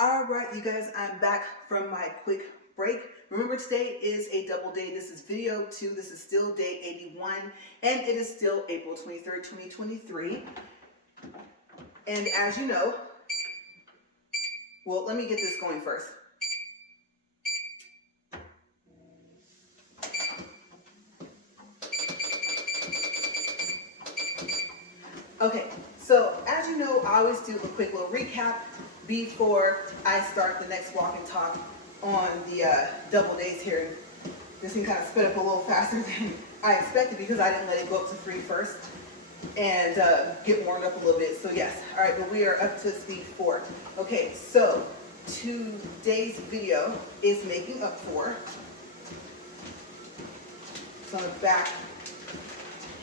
All right, you guys, I'm back from my quick break. Remember, today is a double day. This is video 2. This is still day 81, and it is still April 23rd, 2023. And as you know, well, let me get this going first. Okay, so as you know, I always do a quick little recap before I start the next walk and talk on the double days here. This thing kind of sped up a little faster than I expected because I didn't let it go up to 3 first and get warmed up a little bit. So yes, all right, but we are up to speed 4. Okay, so today's video is making up for. So on the back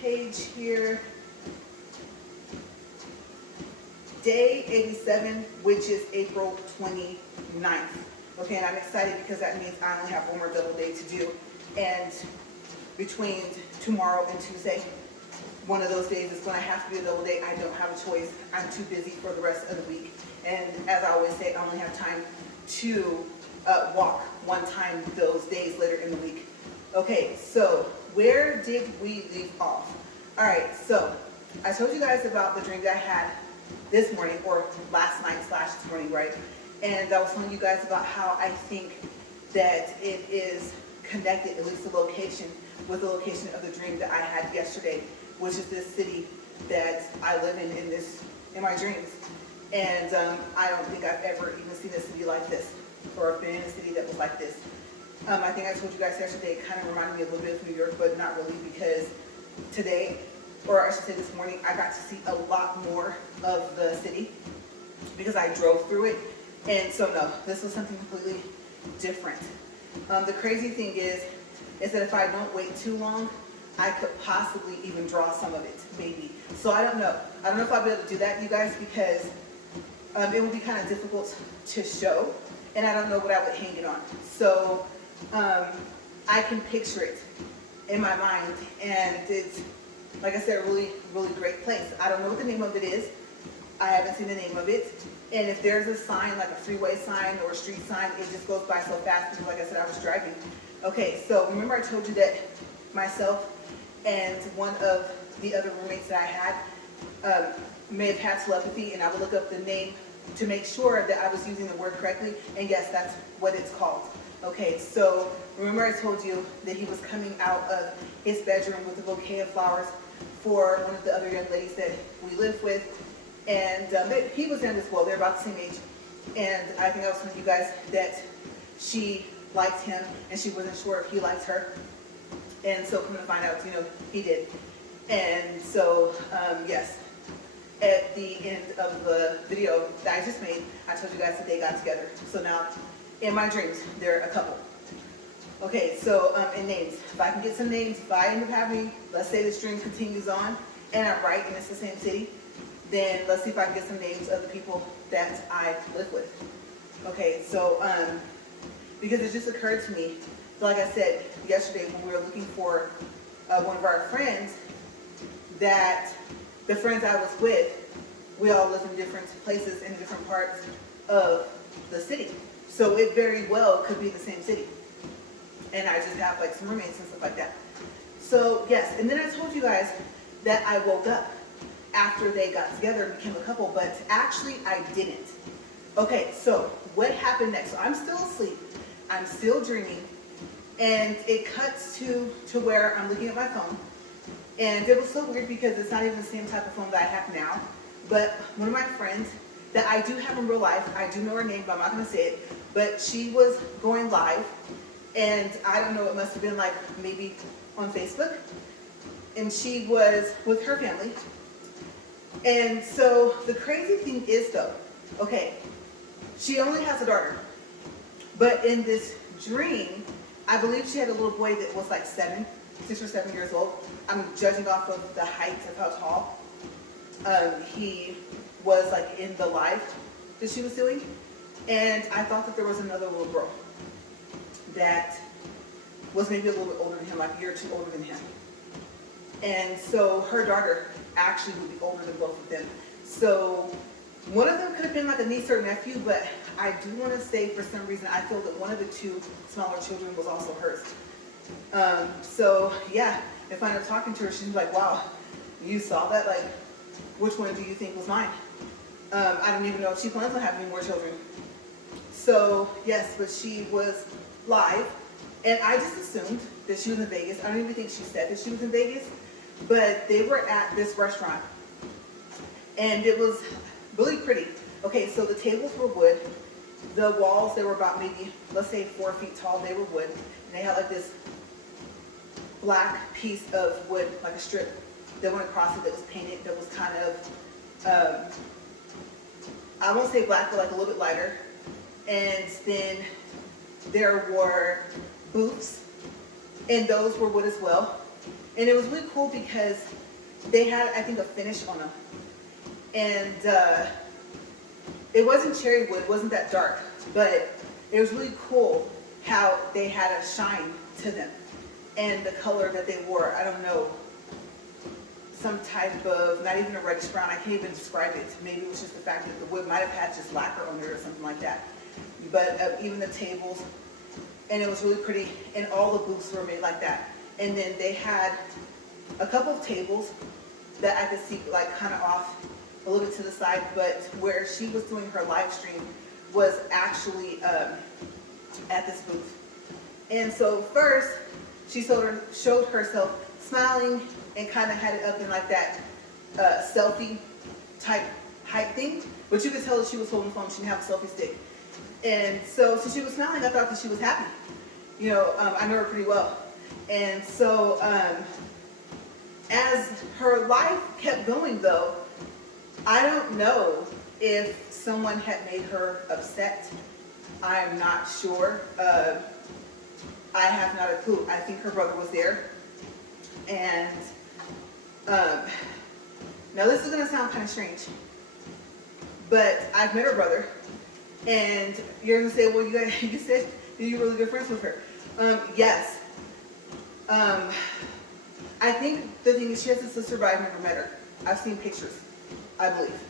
page here, day 87, which is April 29th. Okay, and I'm excited because that means I only have one more double day to do. And between tomorrow and Tuesday, one of those days is going to have to be a double day. I don't have a choice. I'm too busy for the rest of the week. And as I always say, I only have time to walk one time those days later in the week. Okay, so where did we leave off? All right, so I told you guys about the dream that I had this morning, or last night / this morning, right? And I was telling you guys about how I think that it is connected, at least the location, with the location of the dream that I had yesterday, which is this city that I live in my dreams. And I don't think I've ever even seen a city like this, or been in a city that was like this. I think I told you guys yesterday, it kind of reminded me a little bit of New York, but not really, because today, or I should say this morning, I got to see a lot more of the city because I drove through it. And so no, this was something completely different. The crazy thing is that if I don't wait too long, I could possibly even draw some of it, maybe. So I don't know. I don't know if I'll be able to do that, you guys, because it would be kind of difficult to show, and I don't know what I would hang it on. So I can picture it in my mind, and it's, like I said, a really, really great place. I don't know what the name of it is. I haven't seen the name of it. And if there's a sign, like a freeway sign or a street sign, it just goes by so fast because, like I said, I was driving. Okay, so remember I told you that myself and one of the other roommates that I had may have had telepathy, and I would look up the name to make sure that I was using the word correctly, and yes, that's what it's called. Okay, so remember I told you that he was coming out of his bedroom with a bouquet of flowers for one of the other young ladies that we live with, and he was young as well. They're about the same age, and I think I was telling you guys that she liked him, and she wasn't sure if he liked her, and so come to find out, he did. And so, yes, at the end of the video that I just made, I told you guys that they got together. So now, in my dreams, they're a couple. Okay, so in names, if I can get some names, if I end up having, let's say this dream continues on, and I'm right, and it's the same city, then let's see if I can get some names of the people that I live with. Okay, so because it just occurred to me, so like I said yesterday when we were looking for one of our friends, that the friends I was with, we all live in different places in different parts of the city. So it very well could be the same city. And I just have like some roommates and stuff like that. So yes, and then I told you guys that I woke up after they got together and became a couple, but actually I didn't. Okay, so what happened next? So I'm still asleep, I'm still dreaming, and it cuts to where I'm looking at my phone. And it was so weird because it's not even the same type of phone that I have now, but one of my friends that I do have in real life, I do know her name, but I'm not gonna say it, but she was going live, and I don't know, it must have been like maybe on Facebook, and she was with her family. And so the crazy thing is though, okay, she only has a daughter, but in this dream, I believe she had a little boy that was like 6 or 7 years old. I'm judging off of the height of how tall he was, like in the live that she was doing. And I thought that there was another little girl that was maybe a little bit older than him, like a year or two older than him. And so her daughter actually would be older than both of them. So one of them could have have been like a niece or nephew, but I do want to say for some reason I feel that one of the two smaller children was also hers. So yeah, if I end up talking to her, she's like, wow, you saw that? Like, which one do you think was mine? I don't even know if she plans on having more children. So yes, but she was live, and I just assumed that she was in Vegas. I don't even think she said that she was in Vegas, but they were at this restaurant, and it was really pretty. Okay, so the tables were wood. The walls, they were about maybe, let's say 4 feet tall, they were wood. And they had like this black piece of wood, like a strip that went across it that was painted, that was kind of, I won't say black, but like a little bit lighter. And then there were booths, and those were wood as well. And it was really cool because they had, I think, a finish on them. And it wasn't cherry wood, it wasn't that dark, but it was really cool how they had a shine to them. And the color that they wore, I don't know, some type of, not even a reddish brown, I can't even describe it. Maybe it was just the fact that the wood might have had just lacquer on it or something like that. But even the tables, and it was really pretty, and all the booths were made like that. And then they had a couple of tables that I could see like kind of off a little bit to the side, but where she was doing her live stream was actually at this booth. And so first, she showed herself smiling and kind of had it up in like that selfie type hype thing, but you could tell that she was holding the phone, she didn't have a selfie stick. And so since she was smiling, I thought that she was happy. You know, I know her pretty well. And so as her life kept going though, I don't know if someone had made her upset. I'm not sure. I have not a clue. I think her brother was there. And now this is going to sound kind of strange, but I've met her brother. And you're going to say, well, you said you're really good friends with her. Yes. I think the thing is she has a sister, but I've never met her. I've seen pictures, I believe.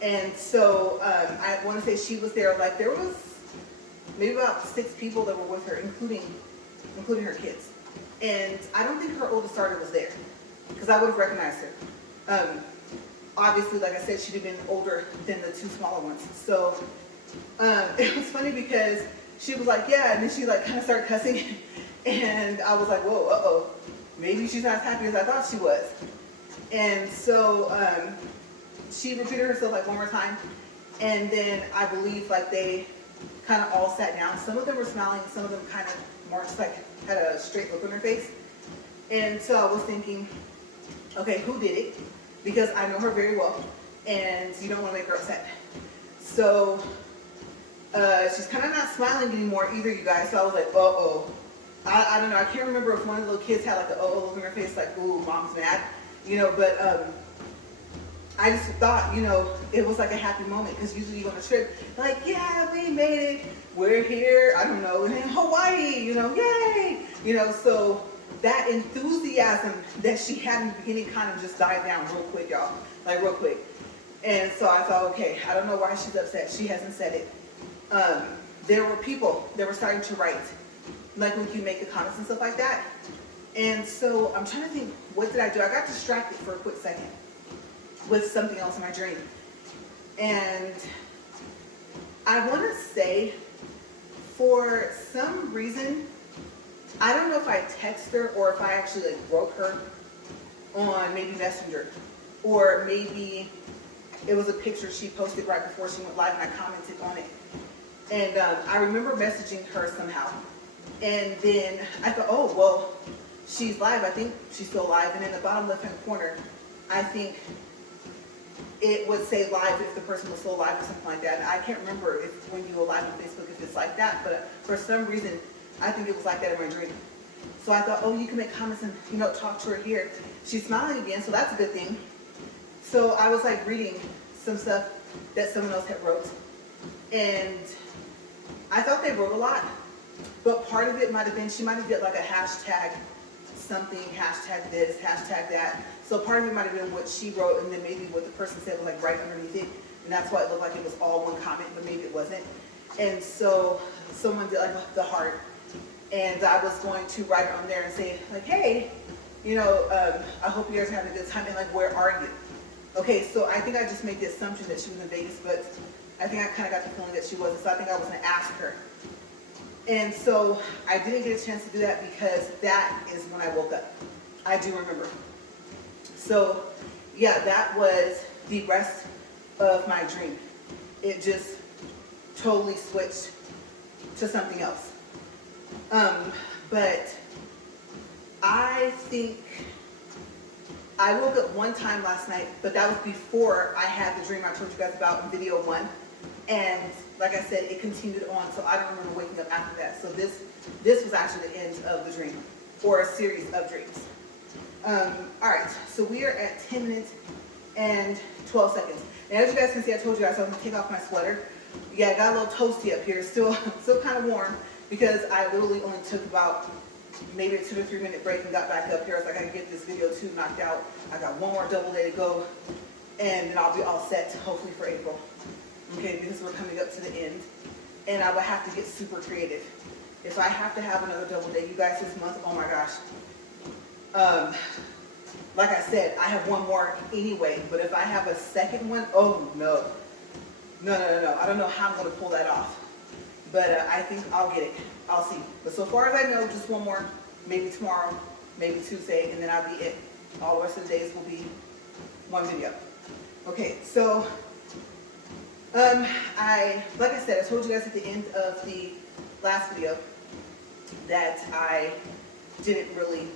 And so I want to say she was there. Like there was maybe about 6 people that were with her, including her kids. And I don't think her oldest daughter was there, because I would have recognized her. Obviously, like I said, she'd have been older than the 2 smaller ones. So it was funny because she was like, yeah, and then she like kind of started cussing. And I was like, whoa, uh-oh. Maybe she's not as happy as I thought she was. And so she repeated herself like one more time. And then I believe like they kind of all sat down. Some of them were smiling, some of them kind of more just like had a straight look on their face. And so I was thinking, okay, who did it? Because I know her very well, and you don't want to make her upset. So she's kind of not smiling anymore either, you guys. So I was like, uh-oh. I don't know. I can't remember if one of the little kids had like a uh-oh look on her face, like, ooh, mom's mad. You know, but I just thought, you know, it was like a happy moment, because usually you go on a trip, like, yeah, we made it. We're here, I don't know, in Hawaii, you know, yay. You know, so that enthusiasm that she had in the beginning kind of just died down real quick, y'all. Like, real quick. And so I thought, okay, I don't know why she's upset. She hasn't said it. There were people that were starting to write, like when you make the comments and stuff like that. And so I'm trying to think, what did I do? I got distracted for a quick second with something else in my dream. And I want to say, for some reason, I don't know if I texted her or if I actually like wrote her on maybe Messenger, or maybe it was a picture she posted right before she went live and I commented on it. And I remember messaging her somehow. And then I thought, oh, well, she's live. I think she's still live. And in the bottom left-hand corner, I think it would say live if the person was still alive or something like that. And I can't remember if when you go live on Facebook if it's like that, but for some reason, I think it was like that in my dream. So I thought, oh, you can make comments and, you know, talk to her here. She's smiling again, so that's a good thing. So I was like reading some stuff that someone else had wrote. And I thought they wrote a lot. But part of it might have been, she might have did like a hashtag something, hashtag this, hashtag that. So part of it might have been what she wrote, and then maybe what the person said was like right underneath it. and that's why it looked like it was all one comment, but maybe it wasn't. And so someone did like the heart, and I was going to write it on there and say like, hey, you know, I hope you guys are having a good time, and like, where are you? Okay, so I think I just made the assumption that she was in Vegas, but I think I kind of got the feeling that she wasn't, so I think I was going to ask her. And so I didn't get a chance to do that because that is when I woke up. I do remember. So yeah, that was the rest of my dream. It just totally switched to something else. But I think I woke up one time last night, but that was before I had the dream I told you guys about in video 1. And like I said, it continued on, so I don't remember waking up after that. So this was actually the end of the dream, or a series of dreams. All right, so we are at 10 minutes and 12 seconds. And as you guys can see, I told you guys I was gonna take off my sweater. Yeah, I got a little toasty up here, still kind of warm, because I literally only took about maybe a 2 to 3 minute break and got back up here. I was like, I gotta get this video 2 knocked out. I got one more double day to go, and then I'll be all set, hopefully for April. Okay, because we're coming up to the end, and I will have to get super creative. If I have to have another double day, you guys, this month, oh my gosh. Like I said, I have one more anyway, but if I have a second one, oh no. No. I don't know how I'm gonna pull that off, but I think I'll get it. I'll see. But so far as I know, just one more, maybe tomorrow, maybe Tuesday, and then I'll be it. All the rest of the days will be one video. Okay, so like I said, I told you guys at the end of the last video that I didn't really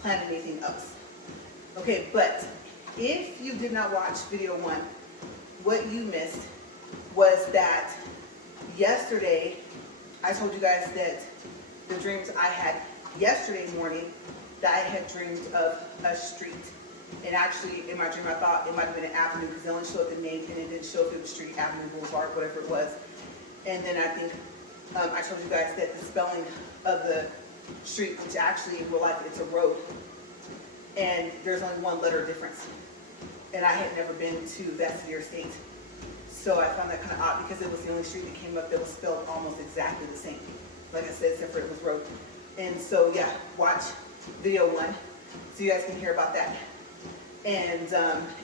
plan anything else. Okay, but if you did not watch video 1, what you missed was that yesterday I told you guys that the dreams I had yesterday morning, that I had dreamed of a street. And actually, in my dream, I thought it might have been an avenue because it only showed the name and it didn't show if it was street, avenue, boulevard, whatever it was. And then I think I told you guys that the spelling of the street, which actually in real life it's a road, and there's only one letter difference. And I had never been to that city or state. So I found that kind of odd because it was the only street that came up that was spelled almost exactly the same. Like I said, except for it was road. And so yeah, watch video 1 so you guys can hear about that. And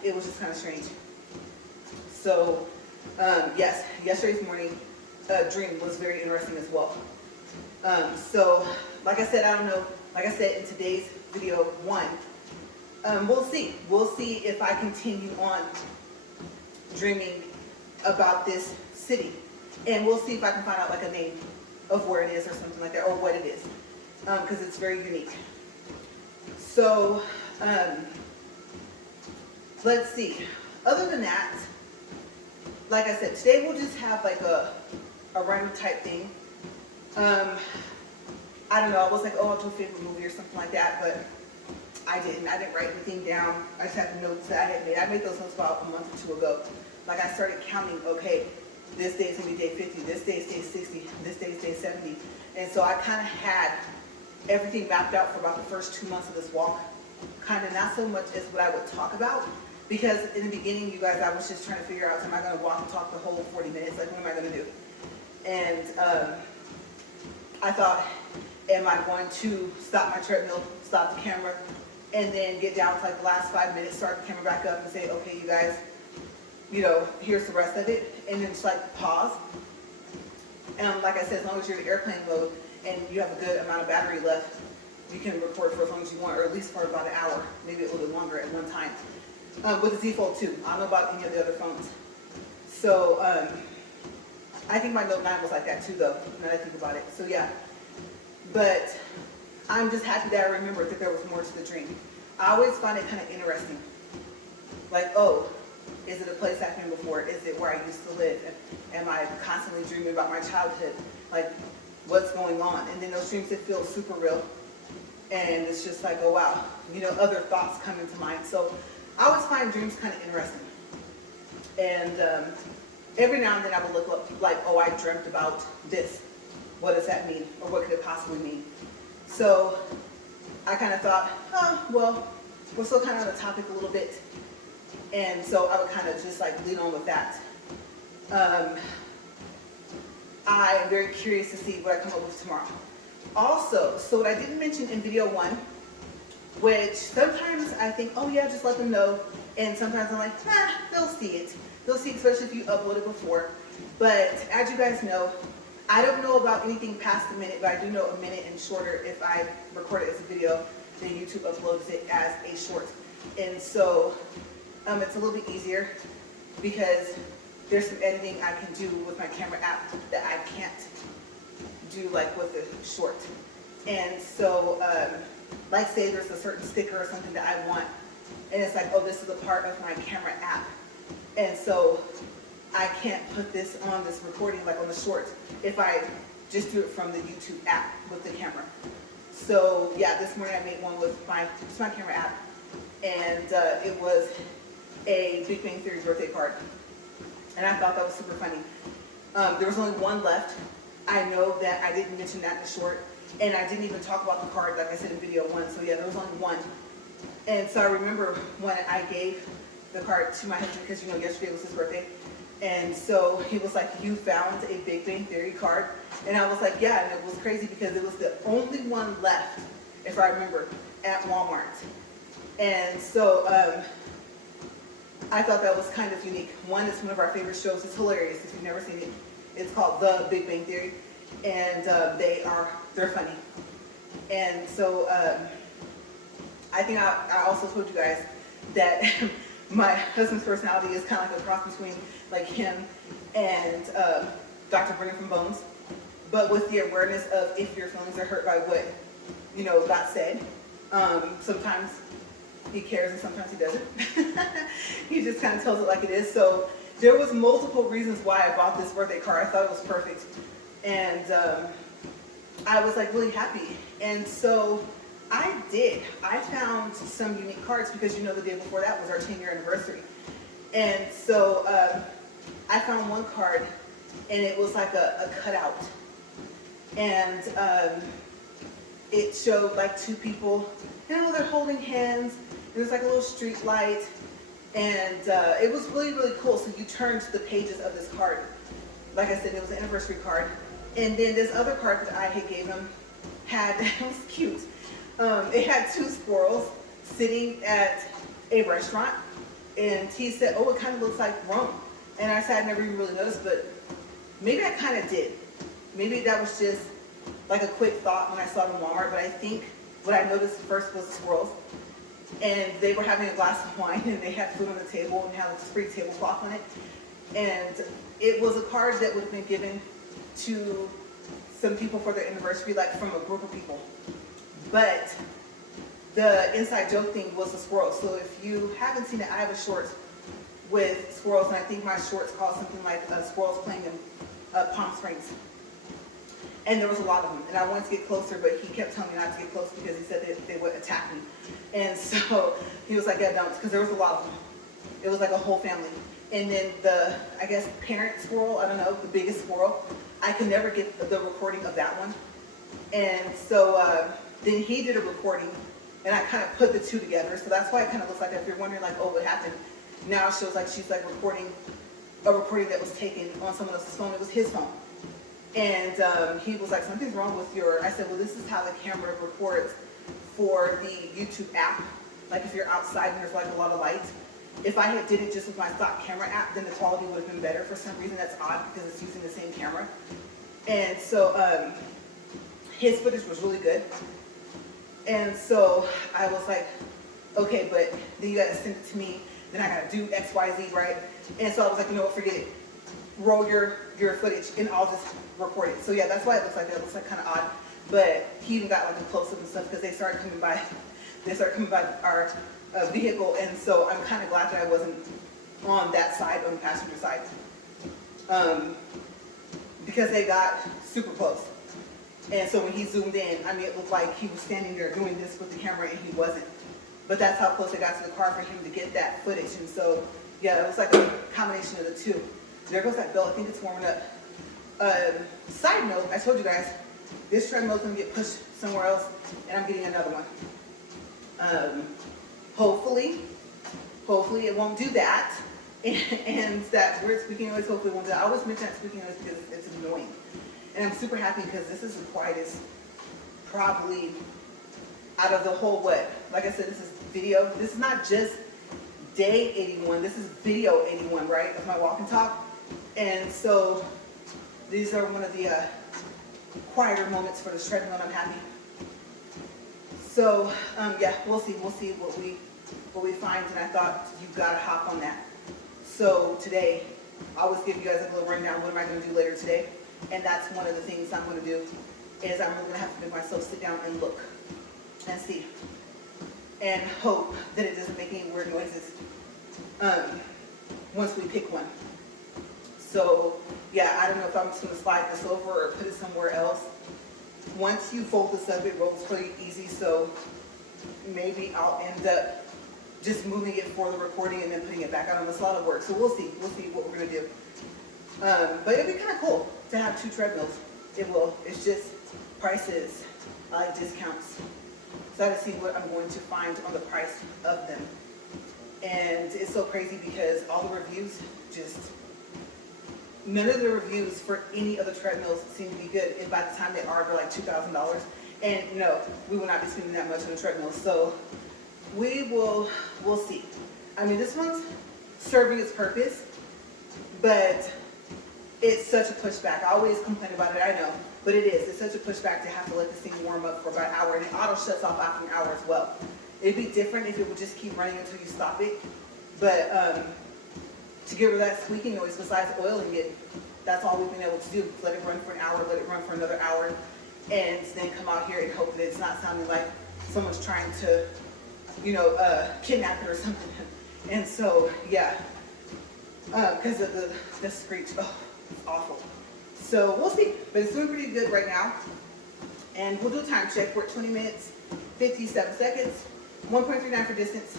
it was just kind of strange. So yes, yesterday's morning dream was very interesting as well. So like I said, I don't know, like I said in today's video 1, we'll see if I continue on dreaming about this city, and we'll see if I can find out like a name of where it is or something like that, or what it is, because it's very unique. So let's see. Other than that, like I said, today we'll just have like a random type thing. I don't know, I was like, oh, I'll do a favorite movie or something like that, but I didn't write anything down. I just had the notes that I had made. I made those notes about a month or 2 ago. Like I started counting, okay, this day is gonna be day 50, this day is day 60, this day is day 70. And so I kind of had everything mapped out for about the first 2 months of this walk. Kind of not so much as what I would talk about, because in the beginning, you guys, I was just trying to figure out, am I gonna walk and talk the whole 40 minutes? Like, what am I gonna do? And I thought, am I going to stop my treadmill, stop the camera, and then get down to like the last 5 minutes, start the camera back up and say, okay, you guys, you know, here's the rest of it, and then just like pause. And like I said, as long as you're in airplane mode and you have a good amount of battery left, you can record for as long as you want, or at least for about an hour, maybe a little bit longer at one time. With the Z Fold 2, I don't know about any of the other phones. So I think my Note 9 was like that too, though, now that I think about it. So yeah, but I'm just happy that I remembered that there was more to the dream. I always find it kind of interesting. Like, oh, is it a place I've been before? Is it where I used to live? Am I constantly dreaming about my childhood? Like, what's going on? And then those dreams that feel super real. And it's just like, oh wow, you know, other thoughts come into mind. So I always find dreams kind of interesting. And every now and then I would look up like, oh, I dreamt about this. What does that mean? Or what could it possibly mean? So I kind of thought, oh, well, we're still kind of on the topic a little bit. And so I would kind of just like lead on with that. I am very curious to see what I come up with tomorrow. Also, so what I didn't mention in video 1, which sometimes I think, oh yeah, just let them know. And sometimes I'm like, they'll see it. They'll see it, especially if you upload it before. But as you guys know, I don't know about anything past a minute, but I do know a minute and shorter. If I record it as a video, then YouTube uploads it as a short. And so it's a little bit easier because there's some editing I can do with my camera app that I can't do like with the short. And so, like say there's a certain sticker or something that I want, and it's like, oh, this is a part of my camera app. And so I can't put this on this recording like on the short if I just do it from the YouTube app with the camera. So yeah, this morning I made one with my camera app, and it was a Big Bang Theory birthday card. And I thought that was super funny. There was only one left. I know that I didn't mention that in the short, and I didn't even talk about the card like I said in video 1. So yeah, there was only one. And so I remember when I gave the card to my husband, because you know yesterday was his birthday, and so he was like, you found a Big Bang Theory card? And I was like, yeah, and it was crazy because it was the only one left, if I remember, at Walmart. And so I thought that was kind of unique. One, it's one of our favorite shows. It's hilarious if you've never seen it. It's called The Big Bang Theory, and they're funny. And so I think I also told you guys that my husband's personality is kind of like a cross between like him and Dr. Brennan from Bones, but with the awareness of if your feelings are hurt by what got said. Sometimes he cares and sometimes he doesn't. He just kind of tells it like it is. So there was multiple reasons why I bought this birthday card. I thought it was perfect, and I was like really happy. And so I found some unique cards because the day before that was our 10-year anniversary. And so I found one card, and it was like a cutout, and it showed like two people, and they're holding hands. There's like a little street light, and it was really, really cool. So you turn to the pages of this card. Like I said, it was an anniversary card. And then this other card that I had gave him it was cute. It had two squirrels sitting at a restaurant, and he said, oh, it kind of looks like Rome. And I said, I never even really noticed, but maybe I kind of did. Maybe that was just like a quick thought when I saw them in Walmart, but I think what I noticed first was the squirrels. And they were having a glass of wine, and they had food on the table and had a free tablecloth on it. And it was a card that would have been given to some people for their anniversary, like from a group of people. But the inside joke thing was the squirrels. So if you haven't seen it, I have a short with squirrels, and I think my short's called something like Squirrels Playing in Palm Springs. And there was a lot of them, and I wanted to get closer, but he kept telling me not to get close because he said that they would attack me. And so he was like, yeah, don't, because there was a lot of them. It was like a whole family. And then the, I guess, parent squirrel, I don't know, the biggest squirrel, I could never get the recording of that one. And so then he did a recording, and I kind of put the two together. So that's why it kind of looks like, if you're wondering like, oh, what happened? Now it shows like she's like recording a recording that was taken on someone else's phone. It was his phone. And he was like, something's wrong with your, I said, well, this is how the camera records for the YouTube app. Like if you're outside and there's like a lot of light. If I had did it just with my stock camera app, then the quality would have been better. For some reason, that's odd because it's using the same camera. And so his footage was really good. And so I was like, okay, but then you got to send it to me. Then I got to do X, Y, Z, right? And so I was like, you know what, forget it. Roll your footage and I'll just record it. So yeah, that's why it looks like that. It looks like kind of odd. But he even got like a close-up and stuff because they started coming by. They started coming by our vehicle, and so I'm kind of glad that I wasn't on that side, on the passenger side, because they got super close. And so when he zoomed in, I mean, it looked like he was standing there doing this with the camera, and he wasn't. But that's how close they got to the car for him to get that footage. And so, yeah, it was like a combination of the two. There goes that bell. I think it's warming up. Side note, I told you guys, this treadmill is going to get pushed somewhere else, and I'm getting another one. Hopefully hopefully it won't do that. And that weird squeaky noise hopefully won't do that. I always mention that squeaky noise because it's annoying. And I'm super happy because this is the quietest probably out of the whole what? Like I said, this is video. This is not just day 81. This is video 81, right? Of my walk and talk. And so these are one of the quieter moments for this treadmill, and I'm happy. So yeah, we'll see what we find. And I thought you gotta hop on that. So today, I always give you guys a little rundown. What am I going to do later today? And that's one of the things I'm going to do is I'm going to have to make myself sit down and look and see and hope that it doesn't make any weird noises once we pick one. So yeah, I don't know if I'm just going to slide this over or put it somewhere else. Once you fold this up, it rolls pretty easy. So maybe I'll end up just moving it for the recording and then putting it back out on the slot of work. So we'll see what we're gonna do. But it'd be kind of cool to have 2 treadmills. It will. It's just prices, discounts. So I have to see what I'm going to find on the price of them. And it's so crazy because all the reviews none of the reviews for any of the treadmills seem to be good. And by the time they are, they're like $2,000. And no, we will not be spending that much on a treadmill. So we'll see. I mean, this one's serving its purpose, but it's such a pushback. I always complain about it, I know, but it is. It's such a pushback to have to let this thing warm up for about an hour, and it auto shuts off after an hour as well. It'd be different if it would just keep running until you stop it, but to get rid of that squeaking noise, besides oiling it, that's all we've been able to do. Let it run for an hour, let it run for another hour, and then come out here and hope that it's not sounding like someone's trying to kidnap it or something. And so, yeah, because of the screech, oh, it's awful. So we'll see, but it's doing pretty good right now. And we'll do a time check. We're at 20 minutes, 57 seconds, 1.39 for distance,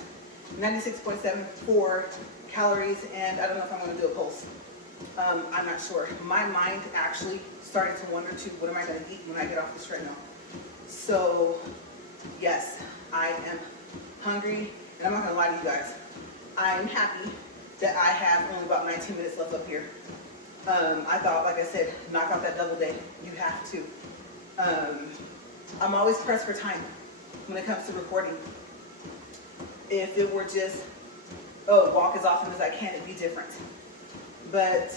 96.7 for calories, and I don't know if I'm going to do a pulse. I'm not sure. My mind actually started to wonder too, what am I going to eat when I get off this treadmill? So, yes, I am hungry, and I'm not gonna lie to you guys. I'm happy that I have only about 19 minutes left up here. I thought, like I said, knock out that double day. You have to. I'm always pressed for time when it comes to recording. If it were just, walk as often as I can, it'd be different. But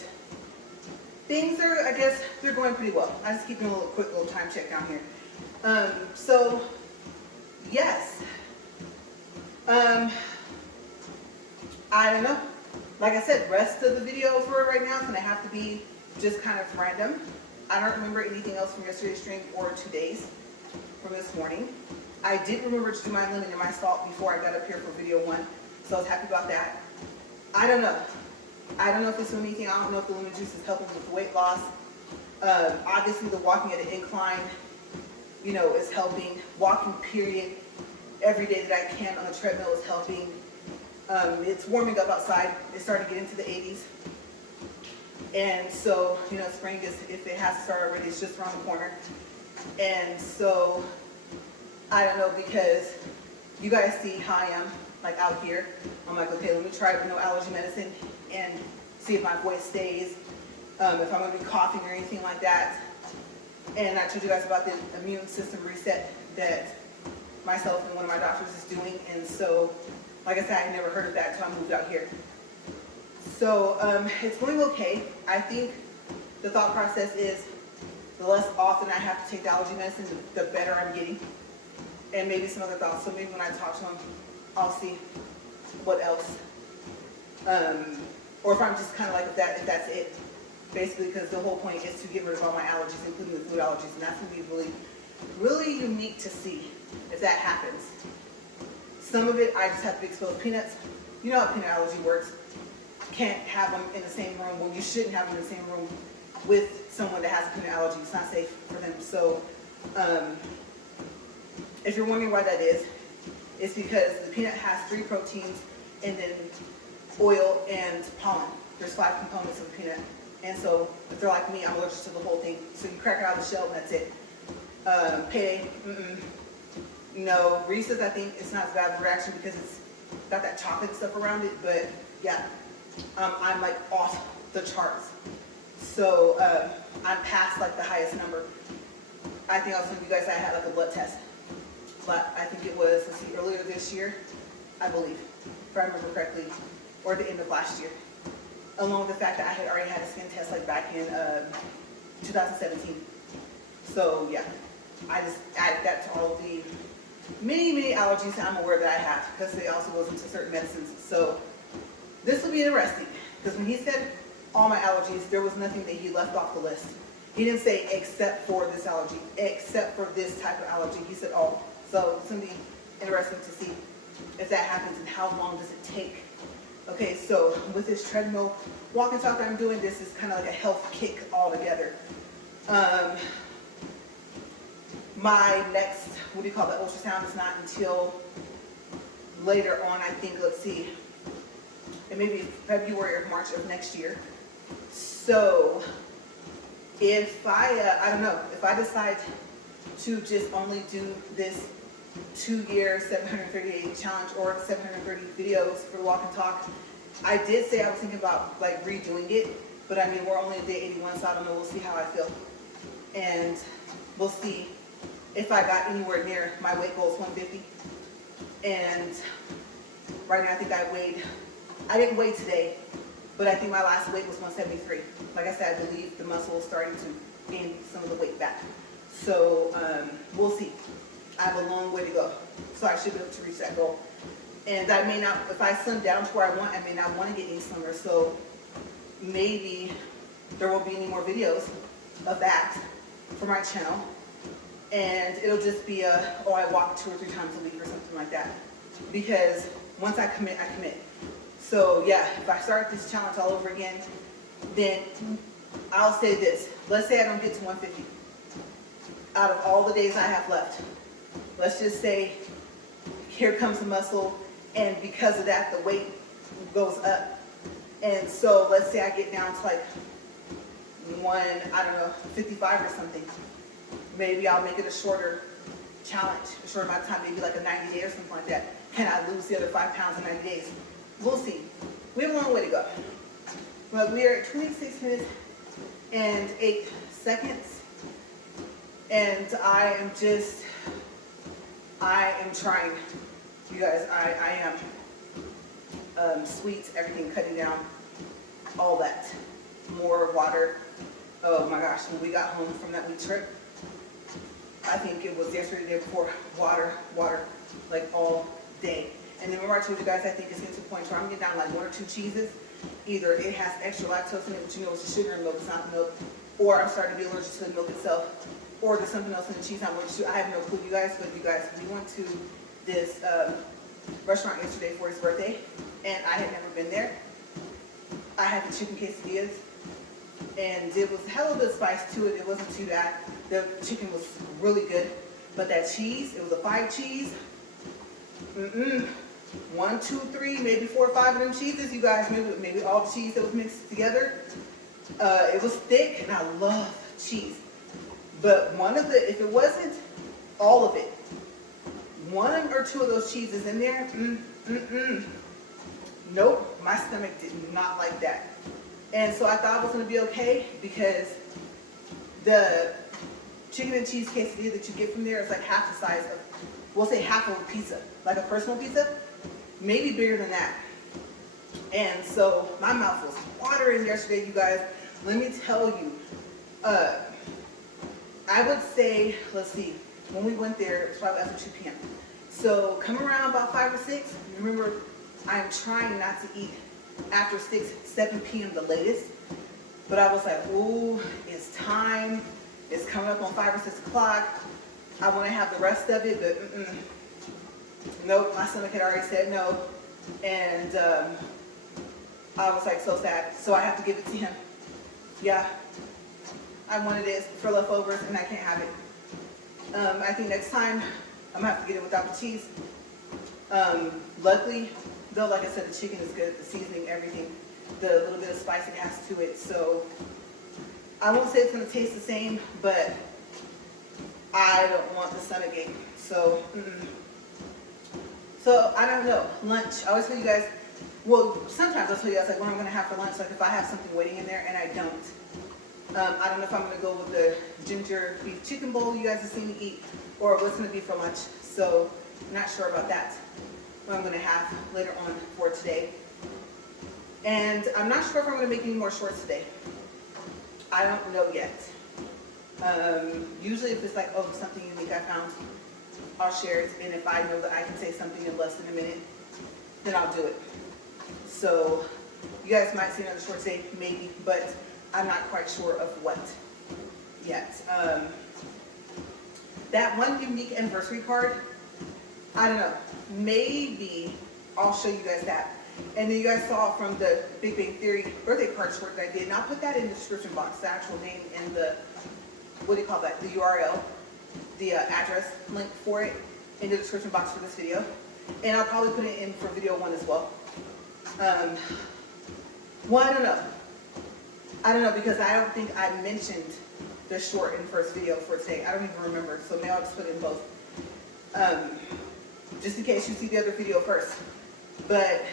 things are, I guess, they're going pretty well. I just keep doing a quick little time check down here. So, yes. I don't know. Like I said, rest of the video for right now is going to have to be just kind of random. I don't remember anything else from yesterday's stream or today's from this morning. I did remember to do my lemon and my salt before I got up here for video 1, so I was happy about that. I don't know. I don't know if it's doing anything. I don't know if the lemon juice is helping with the weight loss. Obviously, the walking at an incline, is helping. Walking, period, every day that I can on the treadmill is helping. It's warming up outside. It's starting to get into the 80s. And so, spring is, if it has to start already, it's just around the corner. And so, I don't know, because you guys see how I am, like out here. I'm like, okay, let me try no allergy medicine and see if my voice stays, if I'm going to be coughing or anything like that. And I told you guys about the immune system reset that myself and one of my doctors is doing. And so, like I said, I never heard of that until I moved out here. So it's going okay. I think the thought process is the less often I have to take the allergy medicine, the better I'm getting. And maybe some other thoughts. So maybe when I talk to him, I'll see what else. Or if I'm just kind of like, if that's it. Basically, because the whole point is to get rid of all my allergies, including the food allergies. And that's going to be really, really unique to see if that happens. Some of it, I just have to be exposed to peanuts. You know how peanut allergy works. Can't have them in the same room. Well, you shouldn't have them in the same room with someone that has a peanut allergy. It's not safe for them. So, if you're wondering why that is, it's because the peanut has 3 proteins and then oil and pollen. There's 5 components of the peanut. And so, if they're like me, I'm allergic to the whole thing. So you crack it out of the shell and that's it. Payday, no. Reese's, I think it's not as bad of a reaction because it's got that chocolate stuff around it, but yeah, I'm like off the charts. So I'm past like the highest number. I think I was telling you guys I had like a blood test, but I think it was, let's see, earlier this year, I believe, if I remember correctly, or the end of last year, along with the fact that I had already had a skin test like back in 2017. So yeah, I just added that to all of the many allergies that I'm aware that I have, because they also goes into certain medicines. So this will be interesting, because when he said all my allergies, there was nothing that he left off the list. He didn't say except for this allergy, except for this type of allergy. He said all. So it's going to be interesting to see if that happens and how long does it take. Okay, so with this treadmill walk and talk that I'm doing, this is kind of like a health kick altogether. My next, what do you call that, ultrasound is not until later on, I think, let's see, it may be February or March of next year. So if I don't know, if I decide to just only do this 2-year 738 challenge or 730 videos for the walk and talk, I did say I was thinking about like redoing it, but I mean, we're only at day 81, so I don't know, we'll see how I feel. And we'll see if I got anywhere near my weight goal is 150. And right now I think I didn't weigh today, but I think my last weight was 173. Like I said, I believe the muscle is starting to gain some of the weight back. So we'll see. I have a long way to go, so I should be able to reach that goal. And I may not, if I slim down to where I want, I may not want to get any slimmer. So maybe there won't be any more videos of that for my channel. And it'll just be oh, I walk 2 or 3 times a week or something like that. Because once I commit, I commit. So yeah, if I start this challenge all over again, then I'll say this. Let's say I don't get to 150 out of all the days I have left. Let's just say here comes the muscle, and because of that, the weight goes up. And so let's say I get down to like 55 or something. Maybe I'll make it a shorter challenge, a short amount of time, maybe like a 90 day or something like that. Can I lose the other 5 pounds in 90 days? We'll see. We have a long way to go. But we are at 26 minutes and 8 seconds. And I am trying. You guys, I am. Sweets, everything, cutting down, all that. More water. Oh my gosh, when we got home from that week trip, I think it was yesterday, the day before, water, like all day. And then remember I told you guys, I think it's getting to a point where I'm getting down like 1 or 2 cheeses. Either it has extra lactose in it, which you know is the sugar in milk, it's not the milk, or I'm starting to be allergic to the milk itself, or there's something else in the cheese I'm allergic to. I have no clue, you guys, but you guys, we went to this restaurant yesterday for his birthday, and I had never been there. I had the chicken quesadillas, and it was a hell of a spice to it. It wasn't too bad. The chicken was really good, but that cheese, it was a 5 cheese. 1, 2, 3, maybe 4 or 5 of them cheeses, you guys. Maybe all the cheese that was mixed together. It was thick, and I love cheese. But if it wasn't all of it, 1 or 2 of those cheeses in there, nope, my stomach did not like that. And so I thought it was going to be okay, because the chicken and cheese quesadilla that you get from there is like half the size of, we'll say half of a pizza, like a personal pizza, maybe bigger than that. And so my mouth was watering yesterday, you guys. Let me tell you, I would say, let's see, when we went there, it was probably after 2 p.m. So come around about 5 or 6, remember, I'm trying not to eat after 6, 7 p.m. the latest. But I was like, ooh, it's time. It's coming up on 5 or 6 o'clock. I want to have the rest of it, but nope, my stomach had already said no. And I was like so sad. So I have to give it to him. Yeah, I wanted it for leftovers, and I can't have it. I think next time I'm going to have to get it without the cheese. Luckily, though, like I said, the chicken is good, the seasoning, everything, the little bit of spice it has to it. So I won't say it's going to taste the same, but I don't want the stomachache. So, So I don't know, lunch, I always tell you guys, well, sometimes I'll tell you guys like what I'm gonna have for lunch, like if I have something waiting in there and I don't. I don't know if I'm gonna go with the ginger beef chicken bowl you guys have seen me eat, or what's gonna be for lunch. So not sure about that, what I'm gonna have later on for today. And I'm not sure if I'm gonna make any more shorts today. I don't know yet. Usually if it's like, oh, something unique I found, I'll share it. And if I know that I can say something in less than a minute, then I'll do it. So you guys might see another short today, maybe, but I'm not quite sure of what yet. That one unique anniversary card, I don't know, maybe I'll show you guys that. And then you guys saw from the Big Bang Theory birthday card short that I did, and I'll put that in the description box, the actual name and the, what do you call that, the URL, the address link for it in the description box for this video. And I'll probably put it in for video 1 as well. Well, I don't know because I don't think I mentioned the short in the first video for today. I don't even remember, so maybe I'll just put it in both. Just in case you see the other video first. But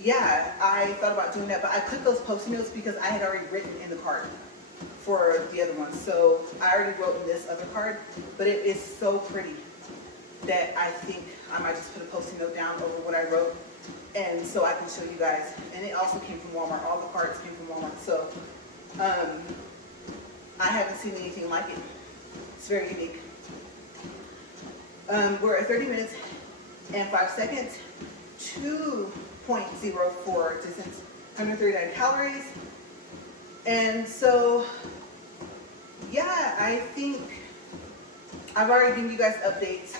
yeah, I thought about doing that, but I put those Post-it notes because I had already written in the card for the other one. So I already wrote in this other card, but it is so pretty that I think I might just put a Post-it note down over what I wrote, and so I can show you guys. And it also came from Walmart. All the cards came from Walmart. So I haven't seen anything like it. It's very unique. We're at 30 minutes and 5 seconds. 2.04 distance, 139 calories. And so, yeah, I think I've already given you guys updates.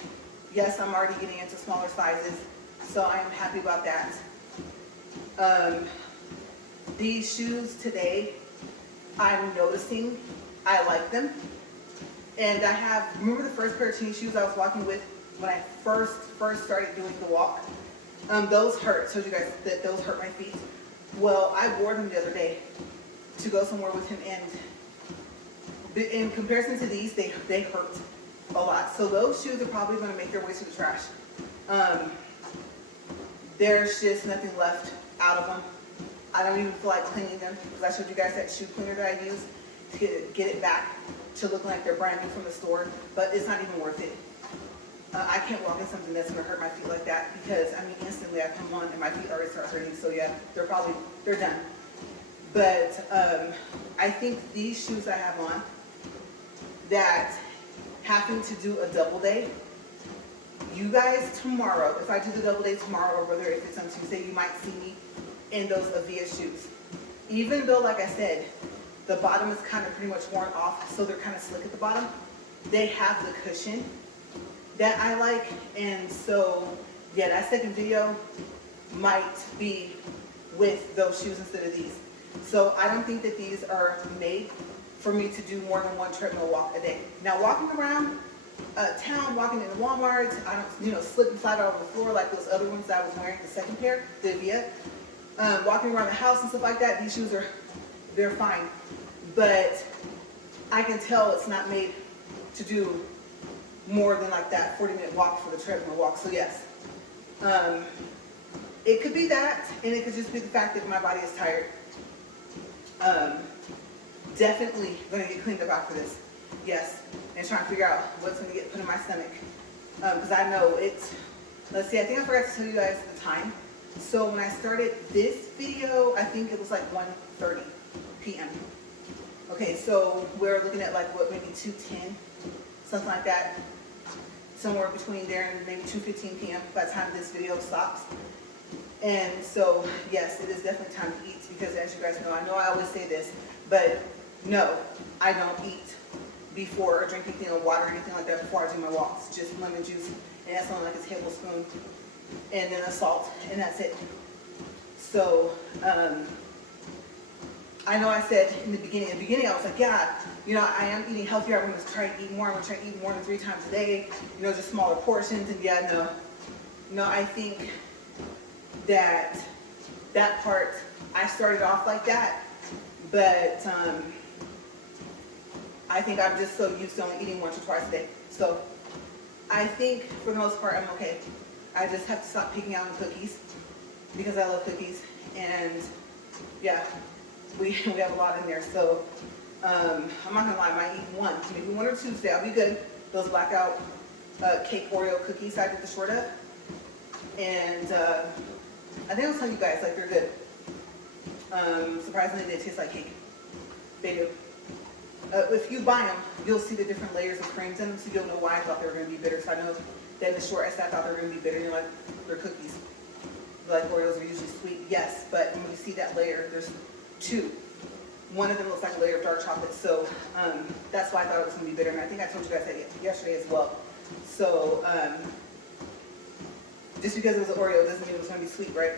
Yes, I'm already getting into smaller sizes, so I am happy about that. These shoes today, I'm noticing I like them. And I have, remember the first pair of tennis shoes I was walking with when I first started doing the walk? Those hurt. Told you guys that those hurt my feet. Well, I wore them the other day to go somewhere with him, and in comparison to these, they hurt a lot. So those shoes are probably going to make their way to the trash. There's just nothing left out of them. I don't even feel like cleaning them because I showed you guys that shoe cleaner that I use to get it back to look like they're brand new from the store, but it's not even worth it. I can't walk in something that's going to hurt my feet like that because, I mean, instantly I come on and my feet already start hurting. So yeah, they're done. But I think these shoes I have on that having to do a double day, you guys tomorrow, if I do the double day tomorrow or whether if it's on Tuesday, you might see me in those Avia shoes. Even though, like I said, the bottom is kind of pretty much worn off, so they're kind of slick at the bottom, they have the cushion that I like. And so yeah, that second video might be with those shoes instead of these. So I don't think that these are made for me to do more than one treadmill walk a day. Now walking around town, walking in Walmart, I don't, slip and slide all over the floor like those other ones that I was wearing, the second pair, the Avia. Walking around the house and stuff like that, these shoes they're fine. But I can tell it's not made to do more than like that 40-minute walk for the treadmill walk. So yes, it could be that, and it could just be the fact that my body is tired. Definitely going to get cleaned up after this. Yes, and trying to figure out what's going to get put in my stomach. Because I know it's, let's see, I think I forgot to tell you guys the time. So when I started this video, I think it was like 1:30 p.m. Okay, so we're looking at like what, maybe 2:10, something like that. Somewhere between there and maybe 2:15 p.m. by the time this video stops. And so, yes, it is definitely time to eat because as you guys know I always say this, but no, I don't eat before or drink anything or water or anything like that before I do my walks. Just lemon juice, and that's only like a tablespoon, and then a salt, and that's it. So, I know I said in the beginning I was like, yeah, I am eating healthier. I'm going to try to eat more. I'm going to try to eat more than 3 times a day, just smaller portions. And yeah, no, I think that part, I started off like that, but I think I'm just so used to only eating once or twice a day. So I think for the most part, I'm okay. I just have to stop picking out on cookies because I love cookies. And yeah, we have a lot in there. So I'm not gonna lie, I might eat one, maybe 1 or 2 today. I'll be good. Those blackout cake Oreo cookies I did the short of. And I think I was telling you guys, like, they're good. Surprisingly, they taste like cake. They do. If you buy them, you'll see the different layers of creams in them, so you'll know why I thought they were going to be bitter. So I know that in the short, I thought they were going to be bitter. You're like, they're cookies. Like Oreos are usually sweet, yes, but when you see that layer, there's 2. One of them looks like a layer of dark chocolate, so that's why I thought it was going to be bitter. And I think I told you guys that yesterday as well. So just because it was an Oreo doesn't mean it was going to be sweet, right?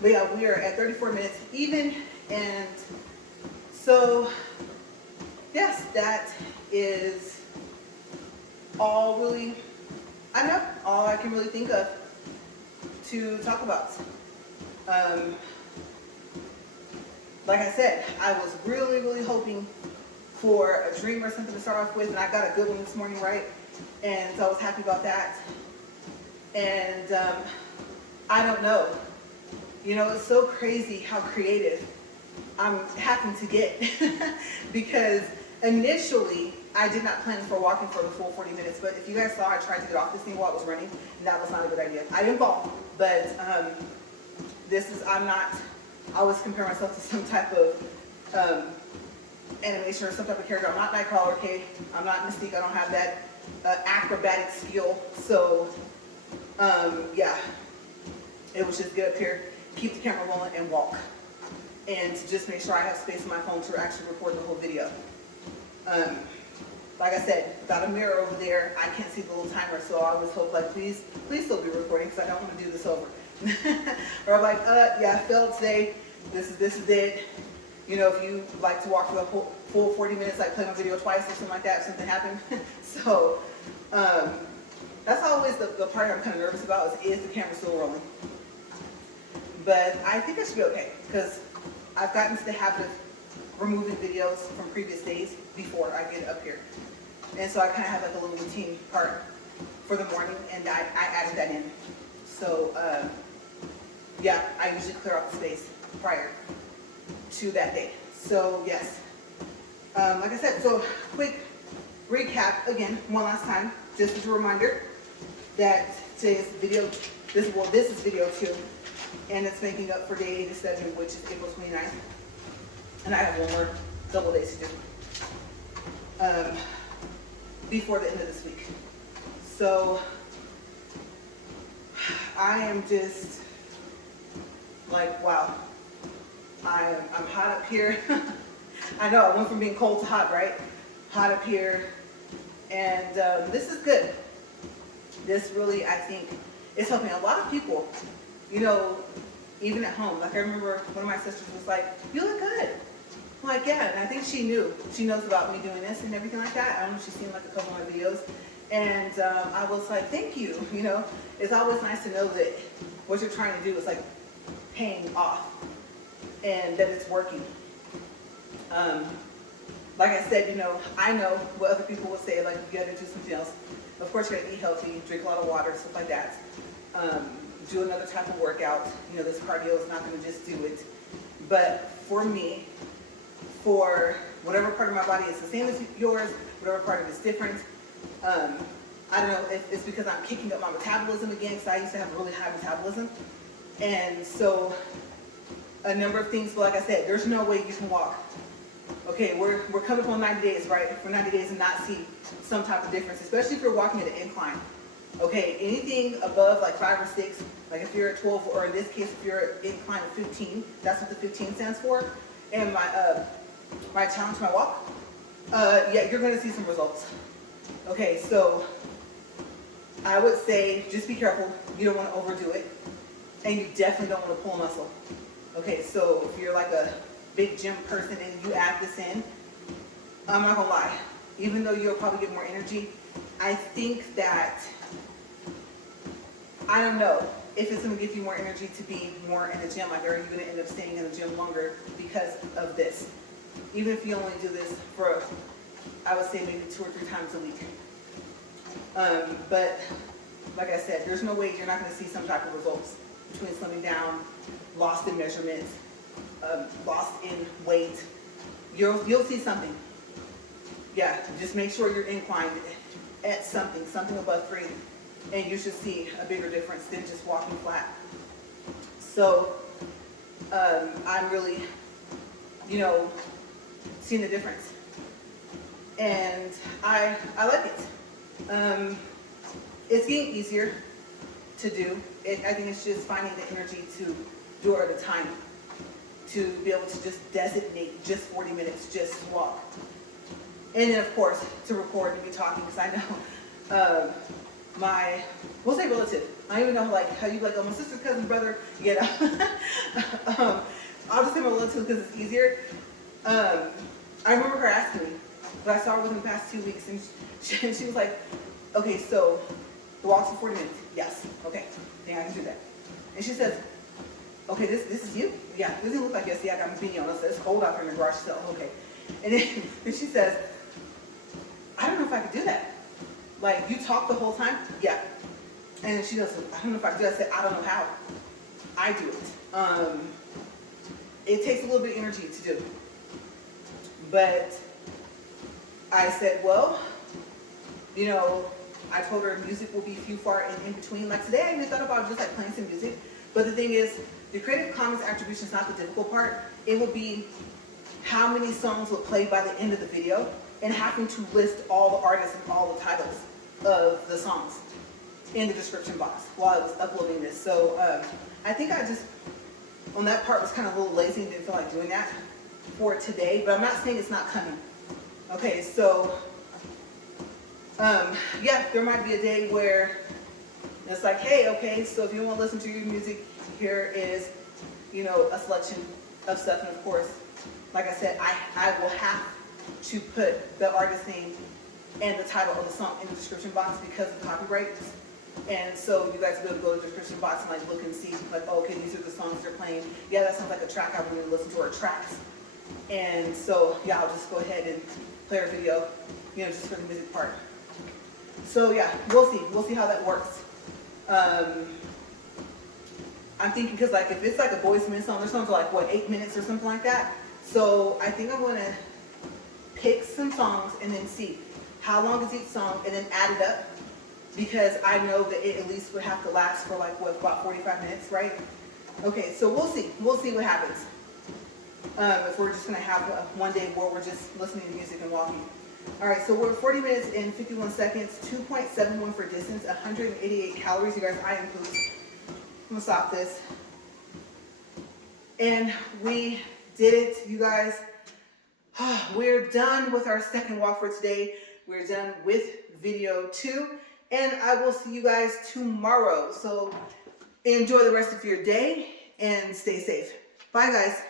But yeah, we are at 34 minutes even, and so yes, that is all really, I know, all I can really think of to talk about. Like I said, I was really, really hoping for a dream or something to start off with, and I got a good one this morning, right? And so I was happy about that. And I don't know. You know, it's so crazy how creative I'm having to get because initially I did not plan for walking for the full 40 minutes, but if you guys saw, I tried to get off this thing while it was running, and that was not a good idea. I didn't fall, but I always compare myself to some type of animation or some type of character. I'm not Nightcrawler, okay? I'm not Mystique. I don't have that acrobatic skill. So, yeah, it was just get up here, keep the camera rolling, and walk. And to just make sure I have space on my phone to actually record the whole video. Like I said, without a mirror over there, I can't see the little timer, so I always hope, like, please still be recording, because I don't want to do this over. Or I'm like, yeah, I failed today. This is it. You know, if you like to walk for the full 40 minutes, like play my video twice or something like that, if something happened. So that's always the part I'm kind of nervous about is the camera still rolling? But I think I should be okay, because I've gotten to the habit of removing videos from previous days before I get up here. And so I kind of have like a little routine part for the morning, and I added that in. So yeah, I usually clear out the space prior to that day. So yes, like I said, so quick recap again, one last time, just as a reminder that today's video, this is video 2, and it's making up for day 87, which is April 29th. And I have one more double day to do before the end of this week. So I am just like, wow, I'm hot up here. I know, I went from being cold to hot, right? Hot up here, and this is good. This really, I think, is helping a lot of people, you know, even at home. Like I remember one of my sisters was like, you look good. I'm like, yeah, and I think she knows about me doing this and everything like that. I don't know if she's seen like a couple of my videos. And I was like, thank you, you know. It's always nice to know that what you're trying to do is like paying off and that it's working. Like I said, you know, I know what other people would say, like you gotta do something else. Of course, you gotta eat healthy, drink a lot of water, stuff like that. Do another type of workout. You know, this cardio is not gonna just do it. But for me, for whatever part of my body is the same as yours, whatever part of it is different, I don't know if it's because I'm kicking up my metabolism again, because I used to have a really high metabolism. And so a number of things, but like I said, there's no way you can walk. Okay, we're coming up on 90 days, right? For 90 days and not see some type of difference, especially if you're walking at an incline. Okay, anything above like 5 or 6, like if you're at 12, or in this case, if you're at incline of 15, that's what the 15 stands for. And my challenge, my walk, yeah, you're gonna see some results. Okay, so I would say just be careful. You don't want to overdo it, and you definitely don't want to pull a muscle. Okay, so if you're like a big gym person and you add this in, I'm not gonna lie, even though you'll probably get more energy, I think that, I don't know if it's gonna give you more energy to be more in the gym, like are you gonna end up staying in the gym longer because of this? Even if you only do this for, I would say maybe 2 or 3 times a week. But like I said, there's no way you're not going to see some type of results between slimming down, lost in measurements, lost in weight. You'll see something. Yeah, just make sure you're inclined at something above 3, and you should see a bigger difference than just walking flat. So I'm really, seeing the difference, and I like it. It's getting easier to do. I think it's just finding the energy to do it at a time, to be able to just designate just 40 minutes just to walk. And then, of course, to record and be talking, because I know we'll say relative. I don't even know how you like, oh, my sister's cousin, brother, I'll just say my relative because it's easier. I remember her asking me, but I saw her within the past 2 weeks, and she was like, okay, so the walk's for 40 minutes. Yes. Okay. Yeah, I can do that. And she says, okay, this is you? Yeah, it doesn't look like yes. Yeah, I got my beanie on. It's cold out here in the garage. She said, oh, okay. And then she says, I don't know if I could do that. Like, you talk the whole time? Yeah. And then she goes, I don't know if I could do that. I said, I don't know how. I do it. It takes a little bit of energy to do. But I said, well, I told her music will be few far and in between. Like today, I even thought about just like playing some music. But the thing is, the Creative Commons attribution is not the difficult part. It will be how many songs will play by the end of the video, and having to list all the artists and all the titles of the songs in the description box while I was uploading this. So I think I just, on that part, was kind of a little lazy and didn't feel like doing that for today, but I'm not saying it's not coming. Okay, so yeah, there might be a day where it's like, hey, okay, so if you want to listen to your music, here is, a selection of stuff. And of course, like I said, I will have to put the artist name and the title of the song in the description box because of copyrights. And so you guys will be able to go to the description box and like look and see, like, oh, okay, these are the songs they're playing. Yeah, that sounds like a track I want to listen to, or tracks. And so yeah, I'll just go ahead and play our video, just for the music part. So yeah, we'll see how that works. I'm thinking, because like if it's like a Boyz II Men song, their songs are like what, 8 minutes or something like that. So I think I'm gonna pick some songs and then see how long is each song and then add it up, because I know that it at least would have to last for like what, about 45 minutes, right? Okay, so we'll see what happens. If we're just gonna have one day where we're just listening to music and walking. All right, so we're 40 minutes and 51 seconds, 2.71 for distance, 188 calories. You guys, I am pooped. I'm gonna stop this. And we did it, you guys. We're done with our second walk for today. We're done with video 2, and I will see you guys tomorrow. So enjoy the rest of your day and stay safe. Bye, guys.